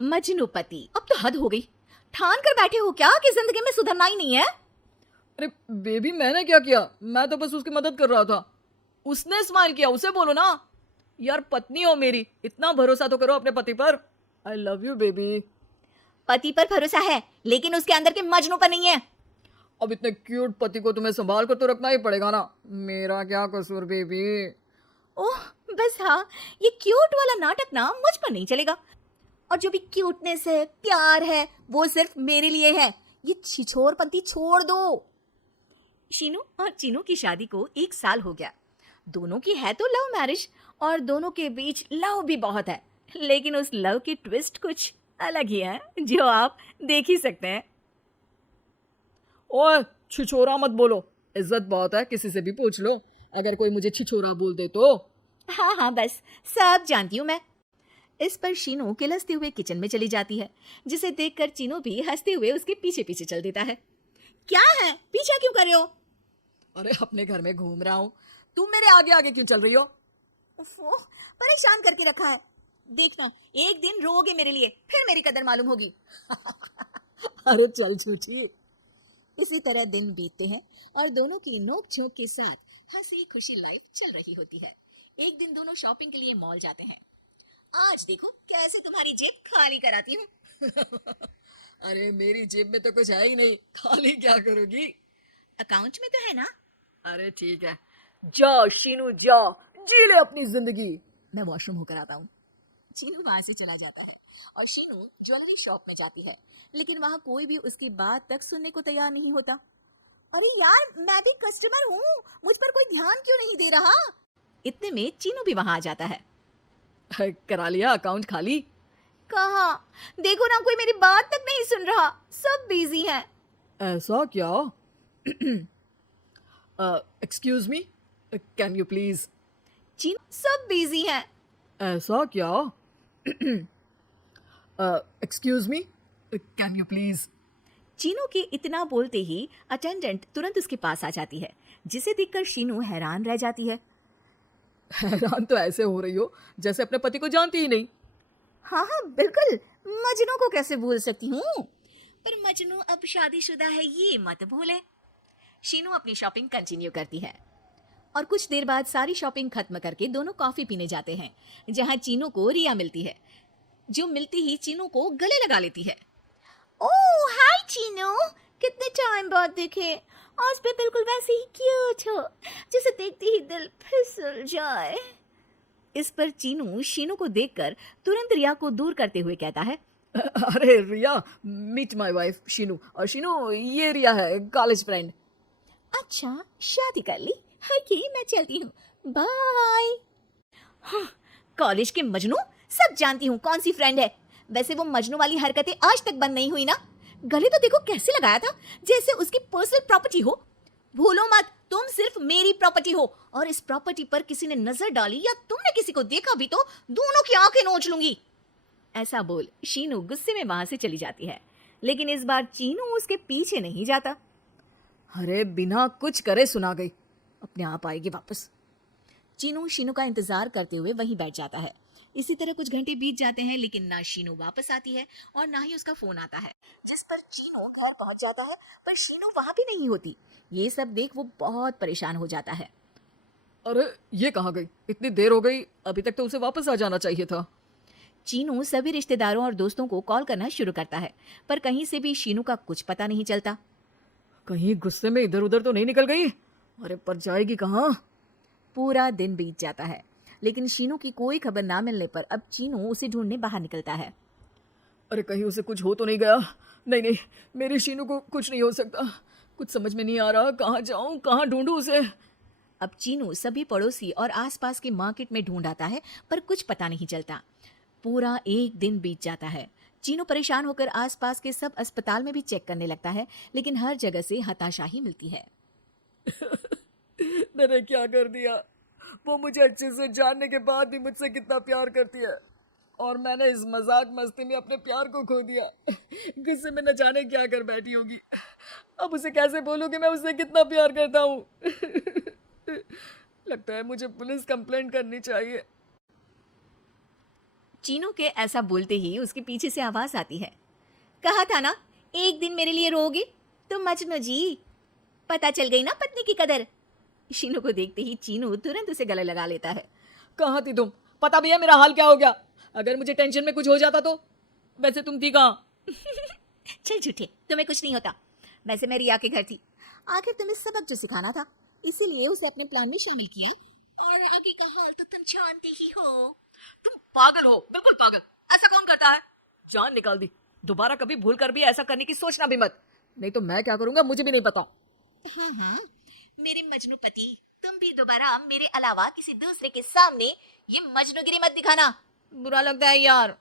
मजनूपति, अब तो हद हो गई। ठान कर बैठे हो क्या कि जिंदगी में सुधरना ही नहीं है? अरे बेबी, मैंने क्या किया? मैं तो बस उसकी मदद कर रहा था। उसने स्माइल किया, उसे बोलो ना। यार, पत्नी हो मेरी, इतना भरोसा तो करो अपने पति पर। I love you baby. पति पर भरोसा है लेकिन उसके अंदर के मजनू पर नहीं है। अब इतने क्यूट पति को तुम्हें संभाल कर तो रखना ही पड़ेगा ना। मेरा क्या कसूर बेबी? ओह, बस हाँ, ये क्यूट वाला नाटक ना मुझ पर नहीं चलेगा। और जो भी क्यूटनेस है, प्यार है, वो सिर्फ मेरे लिए है। ये छिछोरपंती छोड़ दो। शीनू और चीनू की शादी को 1 साल हो गया। दोनों की है तो लव मैरिज और दोनों के बीच लव भी बहुत है, लेकिन उस लव की ट्विस्ट कुछ अलग ही है जो आप देख ही सकते हैं। ओए, छिछोरा मत बोलो। इज्जत बहुत है, किसी से भी पूछ लो अगर कोई मुझे छिछोरा बोल दे तो। हाँ हाँ, बस सब जानती हूँ मैं। इस पर शीनू किलसते हुए किचन में चली जाती है, जिसे देखकर चीनू भी हंसते हुए उसके पीछे पीछे चल देता है। क्या है, पीछे क्यों कर रहे हो? अरे अपने घर में घूम रहा हूँ, तुम मेरे आगे आगे क्यों चल रही हो? उफ़्फ़ो, परेशान करके रखा है। देखना, एक दिन रोओगे मेरे लिए, फिर मेरी कदर मालूम होगी। अरे चल झूठी। इसी तरह दिन बीतते हैं और दोनों की नोक झोंक के साथ हंसी खुशी लाइफ चल रही होती है। एक दिन दोनों शॉपिंग के लिए मॉल जाते हैं। आज देखो कैसे तुम्हारी जेब खाली कराती हूँ। अरे मेरी जेब में तो कुछ है ही नहीं, खाली क्या करोगी? अकाउंट में तो है ना? अरे ठीक है, जाओ शीनू जाओ, जी ले अपनी जिंदगी। मैं वॉशरूम होकर आता हूँ। चीनू वहां से चला जाता है और शीनू ज्वेलरी शॉप में जाती है, लेकिन वहां कोई भी उसकी बात तक सुनने को तैयार नहीं होता। अरे यार, मैं भी कस्टमर हूँ, मुझ पर कोई ध्यान क्यों नहीं दे रहा? इतने में चीनू भी वहां आ जाता है। करा लिया अकाउंट खाली? कहा, देखो ना, कोई मेरी बात तक नहीं सुन रहा, सब बिजी हैं। ऐसा क्या? Excuse me, can you please? Chinu, सब बिजी हैं। ऐसा क्या? Excuse me, can you please? Chinu के इतना बोलते ही अटेंडेंट तुरंत उसके पास आ जाती है, जिसे देखकर शीनू हैरान रह जाती है। हैरान तो ऐसे हो रही हो जैसे अपने पति को जानती ही नहीं। हाँ हाँ, बिल्कुल, मजनू को कैसे भूल सकती हूँ? पर मजनू अब शादीशुदा है, ये मत भूले। शीनू अपनी शॉपिंग कंटिन्यू करती है और कुछ देर बाद सारी शॉपिंग खत्म करके दोनों कॉफी पीने जाते हैं, जहाँ चीनू को रिया मिलती है, जो मिलती ही चीनू को गले लगा लेती है। ओह हाय चीनू, कितने टाइम बाद देखे। आज भी बिल्कुल वैसे ही क्यूट हो, जिसे देखते ही दिल फिसल जाए। इस पर चीनू शीनू को देखकर तुरंत रिया को दूर करते हुए कहता है। अरे रिया, मीट माय वाइफ शीनू। और शीनू, ये रिया है, कॉलेज फ्रेंड। अच्छा, शादी कर ली? ओके, मैं चलती हूँ, बाय। हाँ, कॉलेज के मजनू, सब जानती हूँ कौन सी फ्रेंड है। वैसे वो मजनू वाली हरकतें आज तक बंद नहीं हुई ना। गले तो देखो कैसे लगाया था, जैसे उसकी पर्सनल प्रॉपर्टी हो। भूलो मत, तुम सिर्फ मेरी प्रॉपर्टी हो और इस प्रॉपर्टी पर किसी ने नजर डाली या तुमने किसी को देखा भी तो दोनों की आंखें नोच लूंगी। ऐसा बोल शीनू गुस्से में वहां से चली जाती है, लेकिन इस बार चीनू उसके पीछे नहीं जाता। अरे बिना कुछ करे सुना गई, अपने आप आएगी वापस। चीनू शीनू का इंतजार करते हुए वहीं बैठ जाता है। इसी तरह कुछ घंटे बीत जाते हैं, लेकिन ना शीनू वापस आती है और ना ही उसका फोन आता है। जिस पर चीनू घर पहुंच जाता है, पर शीनू वहां भी नहीं होती। ये सब देख वो बहुत परेशान हो जाता है। अरे ये कहाँ गई? इतनी देर हो गई, अभी तक तो उसे वापस आ जाना चाहिए था। चीनू सभी रिश्तेदारों और दोस्तों को कॉल करना शुरू करता है, पर कहीं से भी शीनू का कुछ पता नहीं चलता। कहीं गुस्से में इधर उधर तो नहीं निकल गई? अरे पर जाएगी कहाँ? पूरा दिन बीत जाता है, लेकिन शीनू की कोई खबर ना मिलने पर अब चीनू उसे ढूंढने बाहर निकलता है। अरे कहीं उसे कुछ हो तो नहीं गया? नहीं नहीं, मेरी शीनू को कुछ नहीं हो सकता। कुछ समझ में नहीं आ रहा, कहाँ जाऊँ, कहाँ ढूंढूं उसे? अब चीनू सभी पड़ोसी और आसपास के मार्केट में ढूंढ आता है, पर कुछ पता नहीं चलता। पूरा एक दिन बीत जाता है। चीनू परेशान होकर आसपास के सब अस्पताल में भी चेक करने लगता है, लेकिन हर जगह से हताशा ही मिलती है। मैंने क्या कर दिया? वो मुझे अच्छे से जानने के बाद भी मुझसे कितना प्यार करती है, और मैंने इस मजाक मस्ती में अपने प्यार को खो दिया। गुस्से में न जाने क्या कर बैठी होगी। अब उसे कैसे बोलूं कि मैं उससे कितना प्यार करता हूँ? लगता है मुझे पुलिस कंप्लेंट करनी चाहिए। चीनू के ऐसा बोलते ही उसके पीछे से आवाज आती है, कहा था ना एक दिन मेरे लिए रोओगे। तो मजनू जी, पता चल गई ना पत्नी की कदर। शीनू को देखते ही चीनू तुरंत उसे गले लगा लेता है। कहाँ थी तुम? पता भी है मेरा हाल क्या हो गया? अगर मुझे टेंशन में कुछ हो जाता तो? वैसे तुम थी कहाँ? चल झूठे, तुम्हें कुछ नहीं होता। वैसे मैं रिया के घर थी। आखिर तुम्हें सबक जो सिखाना था, इसीलिए उसे अपने प्लान में शामिल किया। और आगे का हाल तो तुम जानते ही हो। तुम पागल हो, बिल्कुल पागल। ऐसा कौन करता है? जान निकाल दी। दोबारा कभी भूल कर भी ऐसा करने की सोचना भी मत, नहीं तो मैं क्या करूंगा मुझे भी नहीं पता। हाँ, मेरे मजनू पति, तुम भी दोबारा मेरे अलावा किसी दूसरे के सामने ये मजनूगिरी मत दिखाना। बुरा लगता है यार।